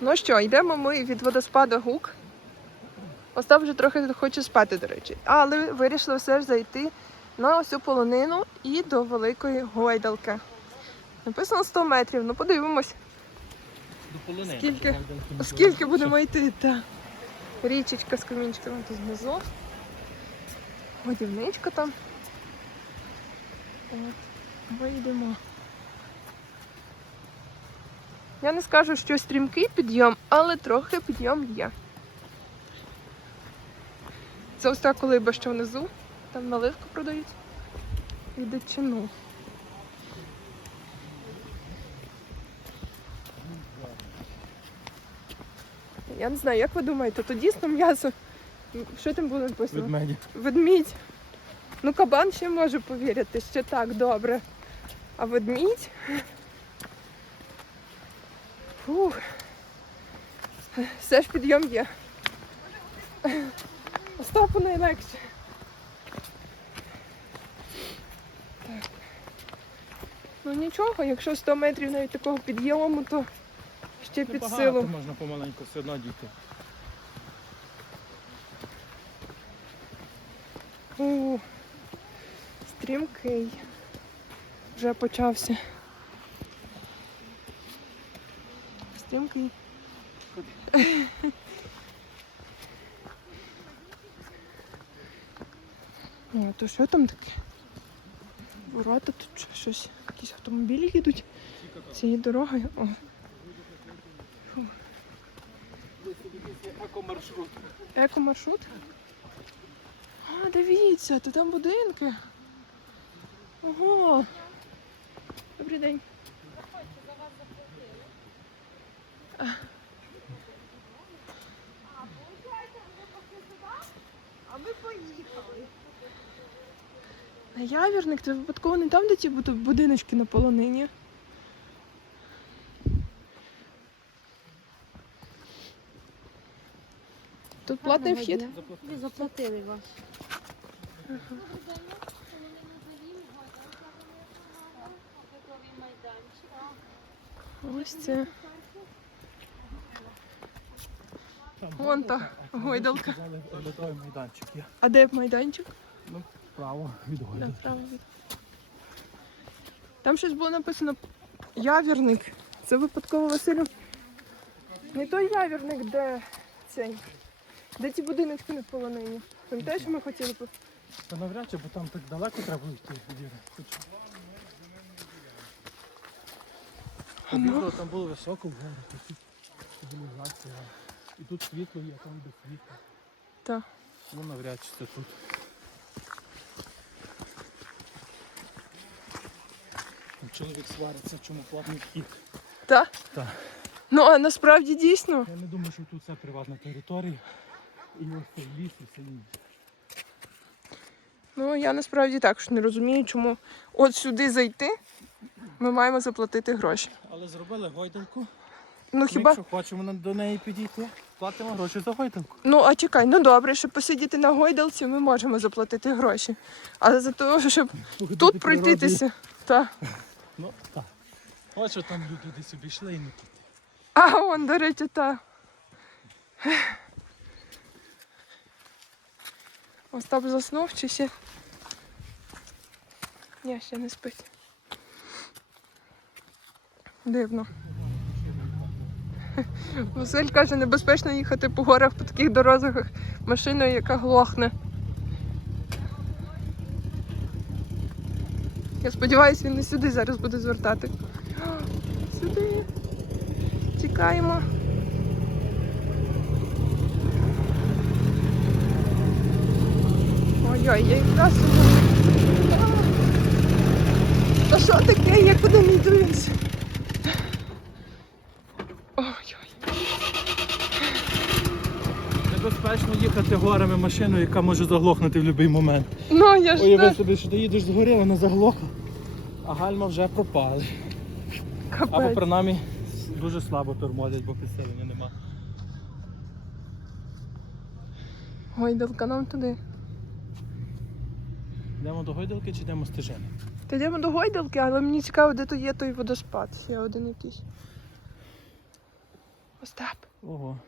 Ну що, йдемо ми від водоспаду Гук. Остап вже трохи хоче спати, до речі. Але вирішили все ж зайти на ось цю полонину і до великої гойдалки. Написано 100 метрів. Ну подивимось, До полонини. Скільки? Скільки будемо йти. Та. Річечка з камінчиками тут знизу. Годівничка там. От. Ми йдемо. Я не скажу, що стрімкий підйом, але трохи підйом є. Це ось та колиба, що внизу. Там наливку продають. І дичину. Я не знаю, як ви думаєте, то дійсно м'ясо. Що там було написано? Ведмеді. Ведмідь. Ну, кабан ще може повірити, що так добре. А ведмідь. Фух. Все ж підйом є. Остапу найлегше. Так. Ну нічого, якщо 100 метрів навіть такого підйому, то ще під Небагато силу. можна помаленьку все одно дійти. У, стрімкий. Вже почався. Стрімкий. О, то що там таке? Ворота тут щось. Якісь автомобілі їдуть цією дорогою. О, Екомаршрут. екомаршрут. А, дивіться, то там будинки. Ого. Добрий день. А ми поїхали. На явірник, це випадково не там, де ті будиночки на полонині. Тут платний вхід. Ви заплатили вас. Ось це. Вон та гойдалка. А де майданчик? Ну, від. Направо від. Там щось було написано явірник. Це випадково Василю. Не той явірник, де цей. Де ті будиночки на полонині. Пам'ятаєш, що ми хотіли по- Та навряд чи, бо там так далеко треба йти. Віра. Побігло, там було високо в горах, цивілізація. І тут світло є, там де світло. Та. Ну навряд чи це тут. Чоловік свариться, чому платний вхід. Та? Так. Ну а насправді дійсно. Я не думаю, що тут це приватна територія. І ось цей ліс і все інше. Ну я насправді також не розумію, чому от сюди зайти. Ми маємо заплатити гроші. Але зробили гойдалку. Ну Ми, хіба. Якщо хочемо на- до неї підійти, платимо гроші за гойдалку. Ну а чекай, ну добре, щоб посидіти на гойдалці, ми можемо заплатити гроші. Але за те, щоб тут пройтитися. Та. Ну так. Ось що там люди десь обійшли і не тут. А он, до речі, та. Остап заснув чи ще? Ні, ще не спить. Дивно. Василь каже, небезпечно їхати по горах по таких дорозах машиною, яка глохне. Я сподіваюся, він не сюди зараз буде звертати. Сюди. Чекаємо. Ой-ой, я якраз. Та що таке? Я куди не йдусь? Ой-ой. Небезпечно їхати горами машиною, яка може заглохнути в будь-який момент. Ну я ж Уяви собі, що ти їдеш з гори, вона заглохла, а гальма вже пропали. Або капець. принаймні дуже слабо тормозять, бо підсилення нема. Ой, далека нам туди. Йдемо до гойдалки чи йдемо стежини? Та йдемо до гойдалки, але мені цікаво, де то є той водоспад. Ще один якийсь. Остап, Ого.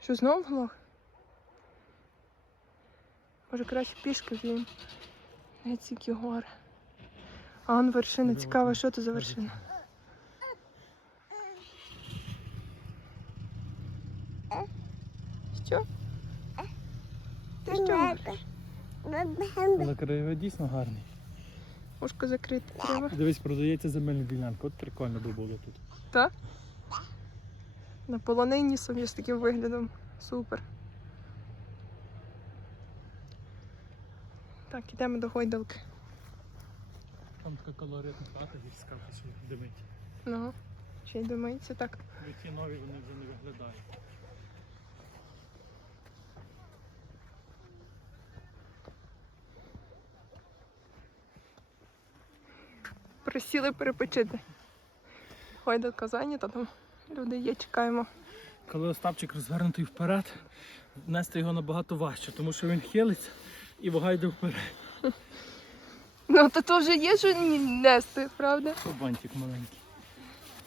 що знову глох? Може краще пішки в'їм. Геть ці гори. А он вершина, цікаво, що це за вершина? Що? Ти що? Але краєвид дійсно гарний. Ушко закрите треба. Дивись, продається земельна ділянка. От прикольно би було тут. Так? На полонині собі з таким виглядом. Супер. Так, ідемо до гойдалки. Там така колоритна хата гірська, що димить. Ну, ще й думається так. Ви ці нові вони вже не виглядають. Присіли перепочити. Гойдалка зайнята, там люди є, чекаємо. Коли Остапчик розвернутий вперед, нести його набагато важче, тому що він хилиться і вага йде вперед. Ну, то то вже є, що ні- нести, правда? О, бантик маленький.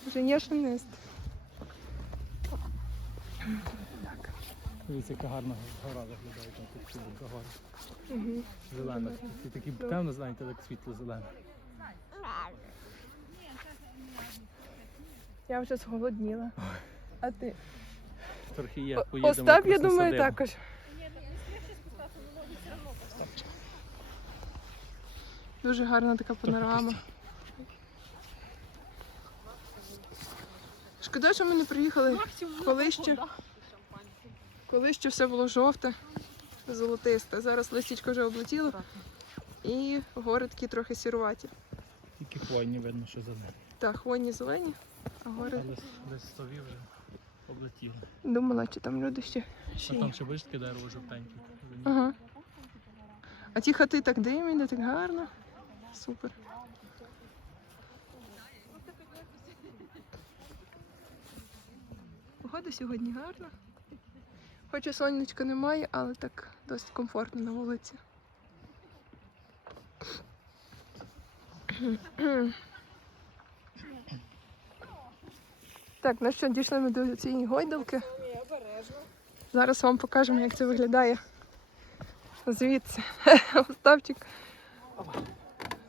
Вже є, що нести. Дивіться, яка гарна гора виглядає там тут всюди, яка гора. Угу. Зелена. Ці такі темно, знаєте, як світло зелене. Я вже зголодніла. А ти? Трохи є, поїдемо. Остап, я на думаю, садибу. також. Дуже гарна така панорама. Шкода, що ми не приїхали, коли ще, коли ще все було жовте, золотисте. Зараз листічко вже облетіло і гори такі трохи сіруваті. Тільки хвойні видно, що зелені. Так, хвойні зелені, а гори Але десь стові вже облетіли. думала, чи там люди ще, А ще там ще бачиш таке дерево жовтеньке. Ага. А ті хати так димні, так гарно. Супер. Погода сьогодні гарна. Хоча сонечка немає, але так досить комфортно на вулиці. Так, ну що, дійшли ми до цієї гойдалки. Зараз вам покажемо, як це виглядає. Звідси. Остапчик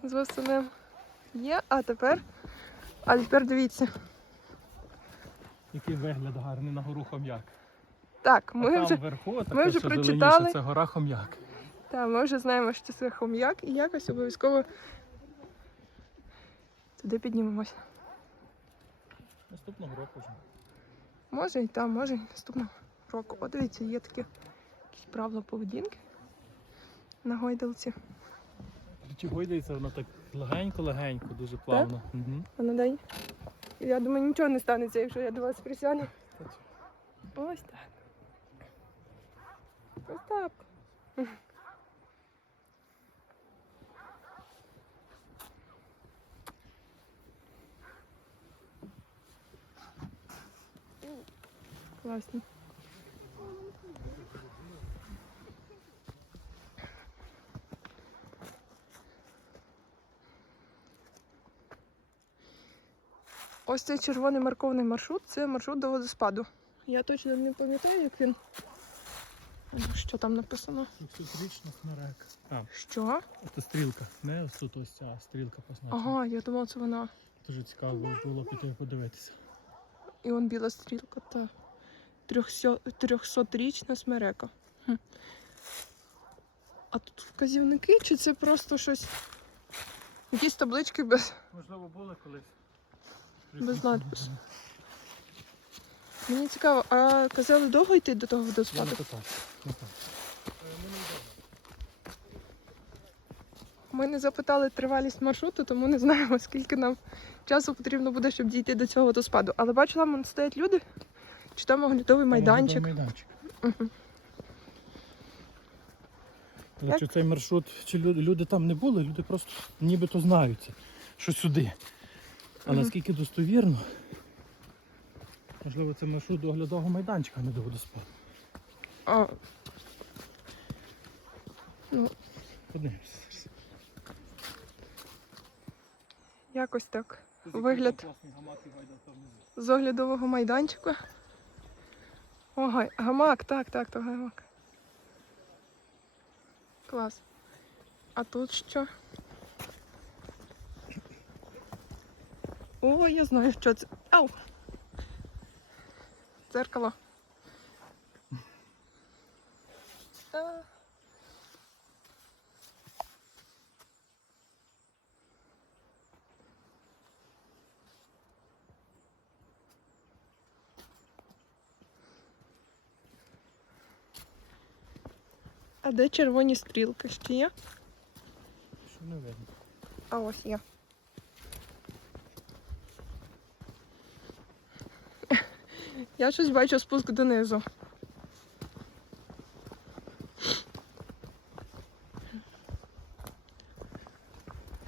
з восенем є, а тепер. А тепер дивіться. Який вигляд гарний на гору хом'як. Так, а ми там вже, вверху, таке, ми вже що зеленіше, прочитали. це гора хом'як. та, ми вже знаємо, що це хом'як, і якось обов'язково туди піднімемося. Наступного року вже. Може і там, може і наступного року. О, дивіться, є такі якісь правила поведінки на гойдалці. Чи гойдається воно так легенько-легенько, дуже плавно. Угу. А на день. Я думаю, нічого не станеться, якщо я до вас присяну. Ось так. Ось так. Класно. Ось цей червоний маркований маршрут це маршрут до водоспаду. Я точно не пам'ятаю, як він. Ну, Що там написано? Трьохсотрічна смерека. А, Що? це стрілка. Не тут ось ця стрілка позначена. Ага, я думала, це вона. Дуже цікаво було- було піти подивитися. І он біла стрілка та трьохсотрічна смерека. Хм. А тут вказівники, чи це просто щось? Якісь таблички без. Можливо, були колись. Без надпису. Мені цікаво, а казали довго йти до того водоспаду? Ми не запитали тривалість маршруту, тому не знаємо, скільки нам часу потрібно буде, щоб дійти до цього водоспаду. Але бачила, там стоять люди, чи там оглядовий майданчик. майданчик. Чи цей маршрут, чи люди, люди там не були, люди просто нібито знаються, що сюди. А наскільки достовірно, можливо, це маршрут до оглядового майданчика, а не до водоспаду. А, ну, Подивимося. якось так. Вигляд. з оглядового майданчика. О, гай- гамак, так, так, то гамак. Клас. А тут що? О, я знаю, що це. Ау! Дзеркало. А. А де червоні стрілки ще є? Що не видно? А ось є. Я щось бачу спуск донизу.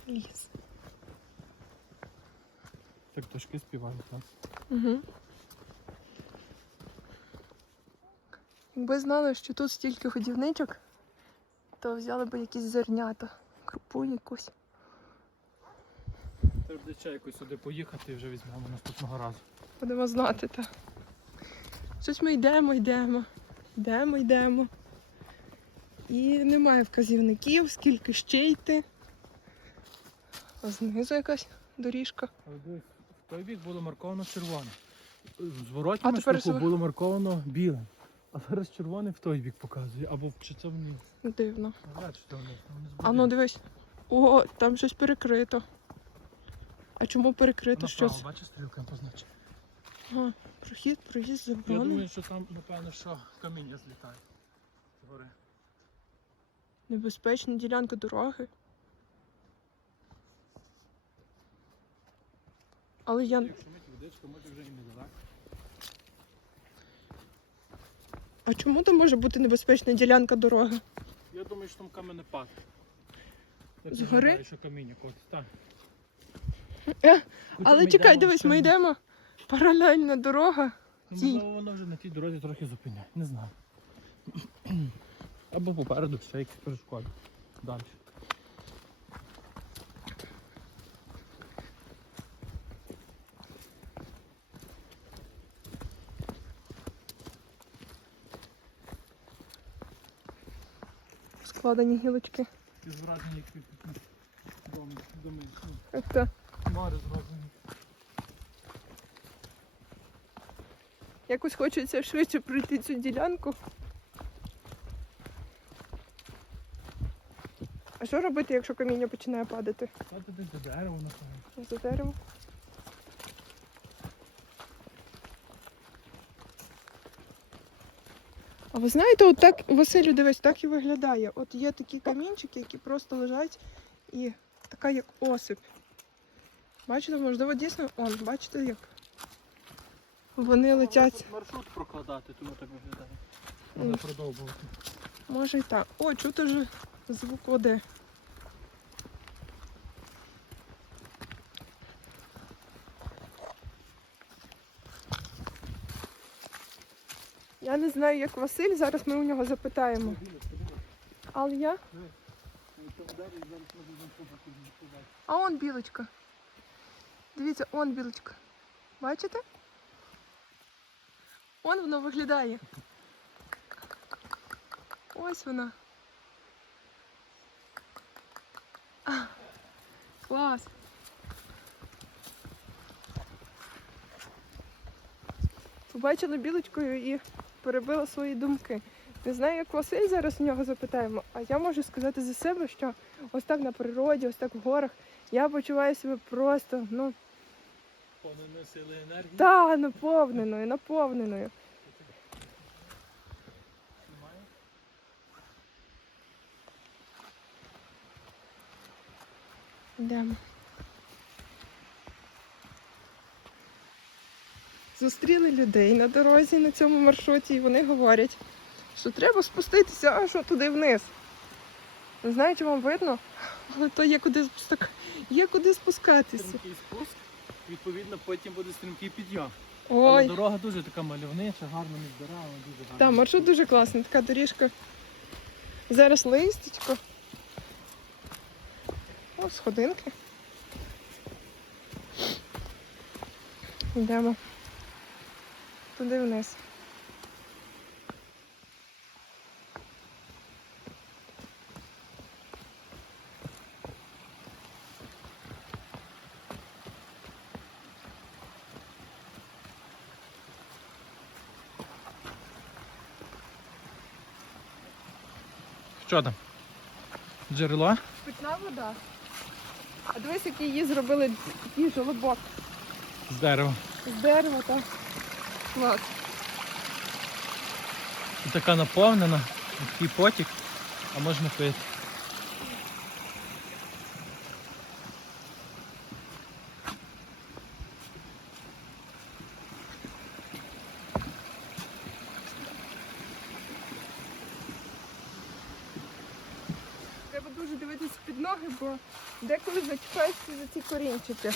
Ліс. Так пташки співають, так? Угу. Якби знали, що тут стільки годівничок, то взяли б якісь зернята, крупу якусь. Треба якось сюди поїхати і вже візьмемо наступного разу. Будемо знати, так. Щось ми йдемо, йдемо, йдемо, йдемо. І немає вказівників, скільки ще йти. А знизу якась доріжка. В той бік було марковано червоне. В зворотньому А шляху було марковано білим. А зараз червоне в той бік показує. Або чи це вниз. Дивно. Навряд чи це вниз. А ну дивись. О, там щось перекрито. А чому перекрито? Направо, це? бачиш, стрілка позначена. Ага, прохід, проїзд Я думаю, що там, напевно, що каміння злітає. Згори. Небезпечна ділянка дороги. Але я. Якщо мить водичка, може вже і не далеко. А чому там може бути небезпечна ділянка дороги? Я думаю, що там каменепад. Згори? вважаю, що каміння котить. Так. Е, Але чекай, дивись, ми йдемо. Паралельна дорога. Ну. Можливо, воно вже на тій дорозі трохи зупиняє. Не знаю. Або попереду ще якісь перешкоди. Далі. Складені гілочки. Ті зражені якісь такі доми, доми. ну, Як то Хмари зражені. Якось хочеться швидше пройти цю ділянку. А що робити, якщо каміння починає падати? Десь до дерева, напевно. За дерево. А ви знаєте, от так, Василю, дивись, так і виглядає. От є такі камінчики, які просто лежать і така як осип. Бачите, можливо, дійсно, он, бачите, як вони летять. Маршрут прокладати, тому так виглядає. Але продовжувати. Може і так. О, чути вже звук води. Я не знаю, як Василь, зараз ми у нього запитаємо. Але я? А он білочка. Дивіться, он білочка. Бачите? Он воно виглядає. Ось вона. А, клас. Побачила білочкою і перебила свої думки. Не знаю, як Василь зараз у нього запитаємо, а я можу сказати за себе, що ось так на природі, ось так в горах, я почуваю себе просто, ну, Повнені сили енергії. та наповненою, наповненою. Йдемо. Зустріли людей на дорозі на цьому маршруті, і вони говорять, що треба спуститися аж туди вниз. Не знаю, чи вам видно, але то є куди, є куди спускатися. Стрімкий спуск, відповідно, потім буде стрімкий підйом. Але Ой, дорога дуже така мальовнича, гарно не збирала, дуже гарно. так, маршрут дуже класний, така доріжка. Зараз листечко. О, сходинки. Йдемо туди вниз. Що там? Джерело? Питна вода. А дивись, які її зробили такий жолобок З дерева. з дерева, так. Клас. І така наповнена, такий потік, а можна пити. Треба дуже дивитися під ноги, бо деколи зачіпаєшся за ці корінчики.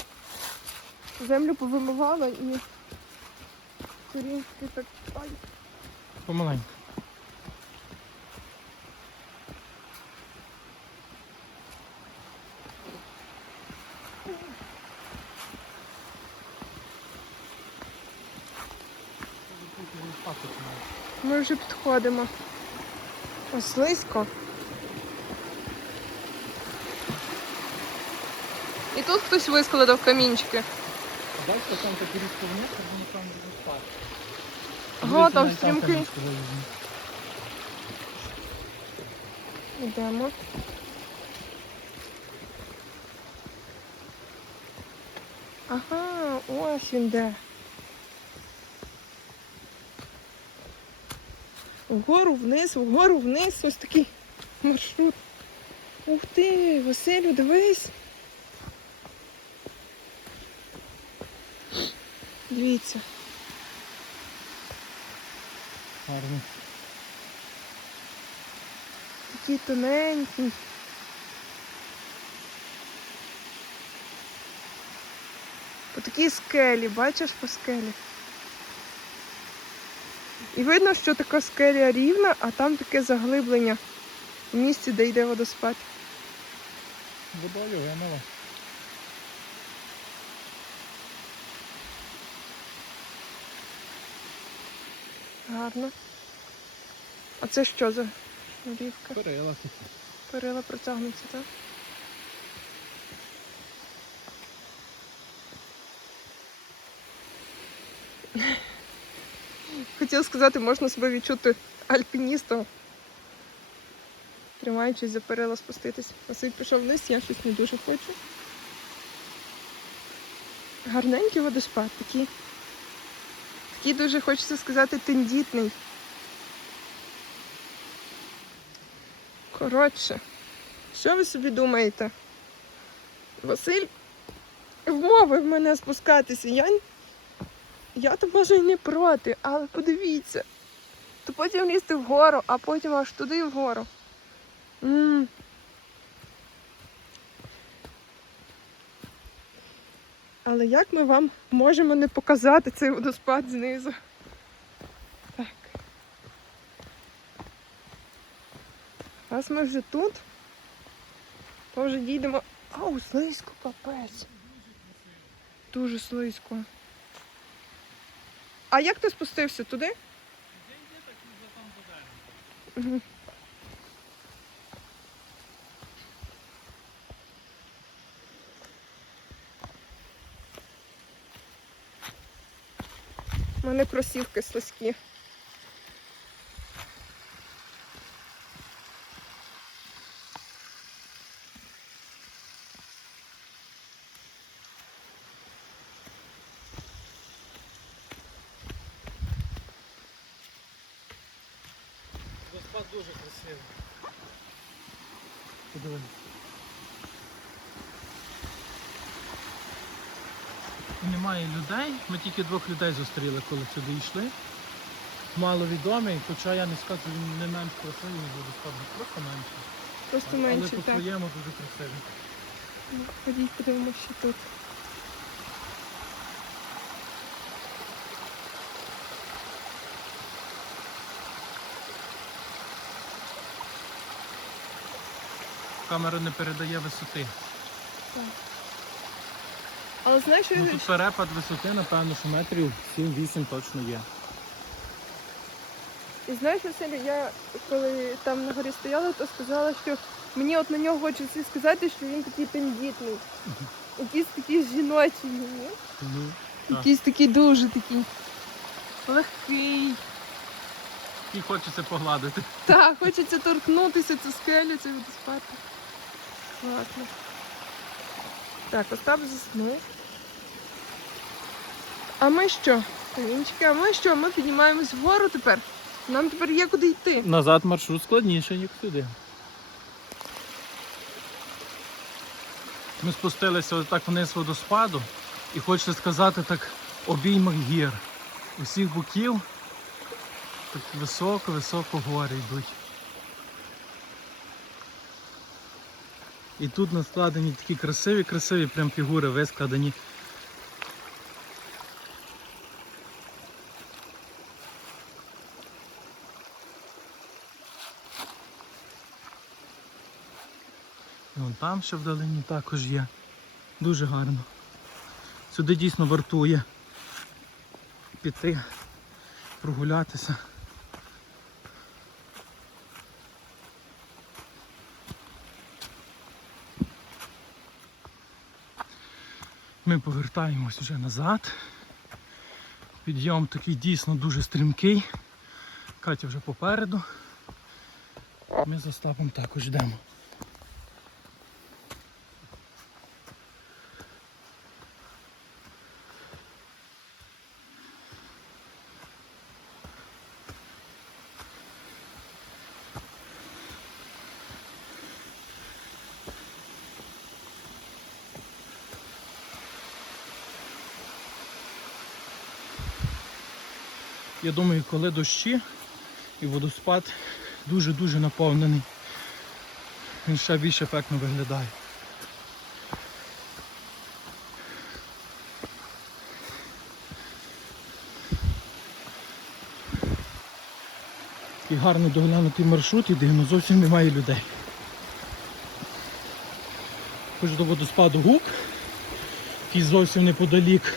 Землю повимивало і корінчики так. Ай. Помаленьку. Ми вже підходимо. Ось слизько. Тут хтось вискладав камінчики. Далі там такі різко вниз, щоб вони там розпати. Ага, там стрімки. Йдемо. Ага, ось він де. Вгору вниз, вгору вниз, ось такий маршрут. Ух ти, Василю, дивись. Дивіться. Гарно. Такий тоненький. По такій скелі, бачиш по скелі. І видно, що така скеля рівна, а там таке заглиблення в місці, де йде водоспад. Водою вимила. Гарно. А це що за шнурівка? Перила. Перила протягнуться, так? Хотіла сказати, можна себе відчути альпіністом. Тримаючись за перила спуститись. Василь пішов вниз, я щось не дуже хочу. Гарненький водоспад, такий. Такий дуже хочеться сказати тендітний. Коротше, що ви собі думаєте? Василь вмовив мене спускатися. Я, я то може і не проти, але подивіться. То потім лізти вгору, а потім аж туди вгору. м Але як ми вам можемо не показати цей водоспад знизу? Так. Раз ми вже тут, то вже дійдемо. Ау, слизько, капець. Дуже слизько. А як ти спустився туди? Мгм. Мене кросівки слизькі. Водоспад дуже красивий. Подивись. Немає людей. Ми тільки двох людей зустріли, коли сюди йшли. Маловідомий, хоча я не скажу, він не менш красивий, ніж водоспад, просто менше. Просто Але менше, так. по-своєму дуже красивий. Ну, Ходіть, подивимося, що тут. Камера не передає висоти. Але знаєш, що Ну тут перепад висоти, напевно, що метрів 7-8 точно є. І знаєш, Василю, я коли там на горі стояла, то сказала, що мені от на нього хочеться сказати, що він такий тендітний. Якийсь такий жіночий. ні? Так. Якийсь такий дуже такий легкий. який хочеться погладити. Так, хочеться торкнутися цю скелю, цей водоспад. Класно. Так, Остап заснув. А ми що? Камінчики, а ми що? Ми піднімаємось вгору тепер. Нам тепер є куди йти. Назад маршрут складніший, ніж сюди. Ми спустилися отак вниз водоспаду і хочеться сказати так обіймах гір. Усіх боків так високо-високо гори йдуть. І тут наскладені такі красиві, красиві прям фігури вискладені. Там ще вдалині також є. Дуже гарно. Сюди дійсно вартує піти, прогулятися. Ми повертаємось вже назад. Підйом такий дійсно дуже стрімкий. Катя вже попереду. Ми за Остапом також йдемо. Я думаю, коли дощі і водоспад дуже-дуже наповнений, він ще більш ефектно виглядає. І гарно доглянутий маршрут ідемо, зовсім немає людей. Хоч до водоспаду гук, який зовсім неподалік.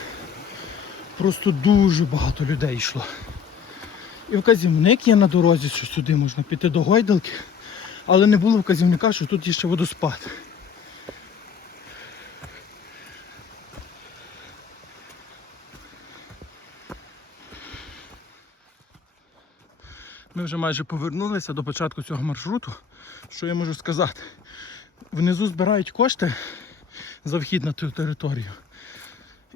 Просто дуже багато людей йшло. І вказівник є на дорозі, що сюди можна піти до гойдалки, але не було вказівника, що тут є ще водоспад. Ми вже майже повернулися до початку цього маршруту. Що я можу сказати? Внизу збирають кошти за вхід на ту територію.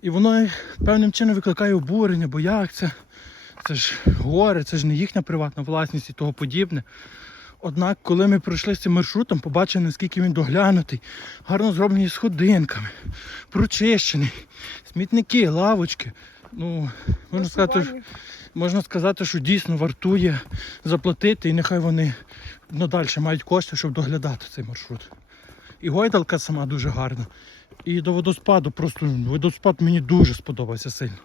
І воно певним чином викликає обурення, бо як це? Це ж гори, це ж не їхня приватна власність і того подібне. Однак, коли ми пройшли з цим маршрутом, побачили, наскільки він доглянутий, гарно зроблений сходинками, прочищений, смітники, лавочки. Ну, можна сказати, що- можна сказати, що дійсно вартує заплатити, і нехай вони надалі мають кошти, щоб доглядати цей маршрут. І гойдалка сама дуже гарна. І до водоспаду просто водоспад мені дуже сподобався сильно.